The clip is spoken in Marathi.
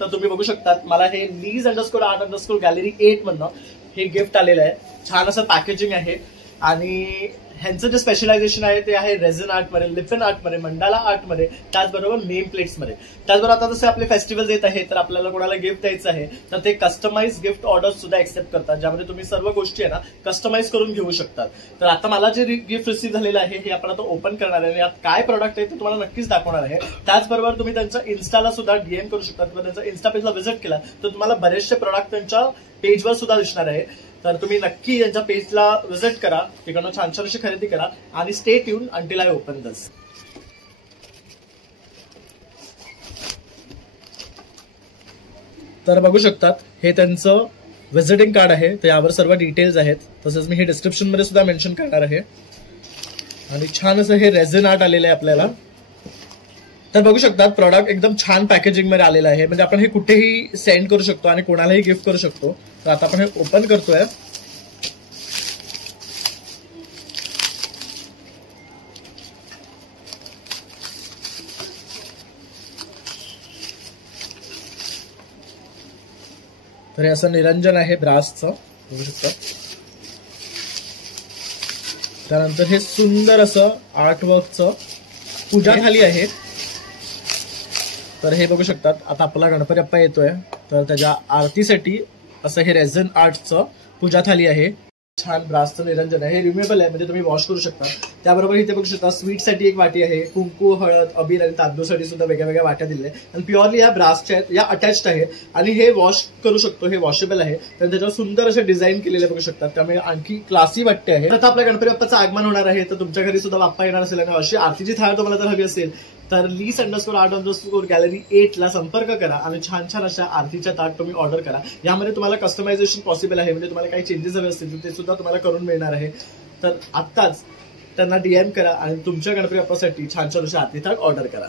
तर तुम्ही बघू शकतात मला हे @art_gallery8 मधनं हे गिफ्ट आलेलं आहे. छान असं पॅकेजिंग आहे आणि ह्यांचं जे स्पेशलायझेशन आहे ते आहे रेझन आर्टमध्ये, लिपन आर्टमध्ये, मंडाला आर्टमध्ये, त्याचबरोबर नेम प्लेट्समध्ये. त्याचबरोबर आता जसे आपले फेस्टिवल्स येत आहे तर आपल्याला कोणाला गिफ्ट द्यायचं आहे तर ते कस्टमाइज गिफ्ट ऑर्डर सुद्धा एक्सेप्ट करतात, ज्यामध्ये तुम्ही सर्व गोष्टी आहे ना कस्टमाइज करून घेऊ शकतात. तर आता मला जे गिफ्ट रिसीव्ह झालेलं आहे हे आपण आता ओपन करणार आहे आणि यात काय प्रोडक्ट आहे ते तुम्हाला नक्कीच दाखवणार आहे. त्याचबरोबर तुम्ही त्यांच्या इन्स्टाला सुद्धा डीएम करू शकता किंवा त्यांच्या इन्स्टा पेजला व्हिजिट केला तर तुम्हाला बरेचसे प्रोडक्ट त्यांच्या पेजवर सुद्धा दिसणार आहे. तर तुम्ही नक्की यांच्या पेजला व्हिजिट करा, तिकडनं छान छान अशी खरेदी करा आणि stay tune until I open this. तर बघू शकतात हे त्यांचं व्हिजिटिंग कार्ड आहे, तर यावर सर्व डिटेल्स आहेत. तसंच मी हे डिस्क्रिप्शन मध्ये सुद्धा मेन्शन करणार आहे. आणि छान असं हे रेझिन आर्ट आलेलं आहे आपल्याला. तर बघू शकतात प्रॉडक्ट एकदम छान पॅकेजिंग मध्ये आलेलं आहे, म्हणजे आपण हे कुठेही सेंड करू शकतो आणि कोणालाही गिफ्ट करू शकतो. तर आता आपण हे ओपन करतोय. तर हे असं निरंजन आहे ब्रासचं, बघू शकता. त्यानंतर हे सुंदर असं आर्टवर्कचं पूजा थाली आहे. तर हे बघू शकतात आता आपला गणपती बाप्पा येतोय तर त्याच्या आरतीसाठी असं हे रेझन आर्टचं पूजा थाली आहे. छान ब्रासचं निरंजन आहे, हे रिम्युएबल आहे म्हणजे तुम्ही वॉश करू शकता. त्याबरोबर इथे बघू शकता स्वीटसाठी एक वाटी आहे, कुंकू, हळद, अबीर आणि तांदूळसाठी सुद्धा वेगळ्या वेगळ्या वाट्या दिल्या आहेत आणि प्युअरली या ब्रासच्या आहेत, या अटॅच्ड आहे आणि हे वॉश करू शकतो, हे वॉशेबल आहे. तर त्याच्यावर सुंदर असे डिझाइन केलेले बघू शकतात, त्यामुळे आणखी क्लासी वाटते आहे. आता आपल्या गणपती बाप्पाचं आगमन होणार आहे, तर तुमच्या घरी सुद्धा बाप्पा येणार असेल आणि अशी आरतीची थाळ तुम्हाला जर हवी असेल तर @art_gallery8 ला संपर्क करा आणि छान छान अशा आरतीच्या ताट तुम्ही ऑर्डर करा. यामध्ये तुम्हाला कस्टमायझेशन पॉसिबल आहे, म्हणजे तुम्हाला काही चेंजेस हवे असतील तर ते सुद्धा तुम्हाला करून मिळणार आहे. तर आत्ताच त्यांना डीएम करा आणि तुमच्या गणपती बाप्पासाठी छान छान अशा आरती ताट ऑर्डर करा.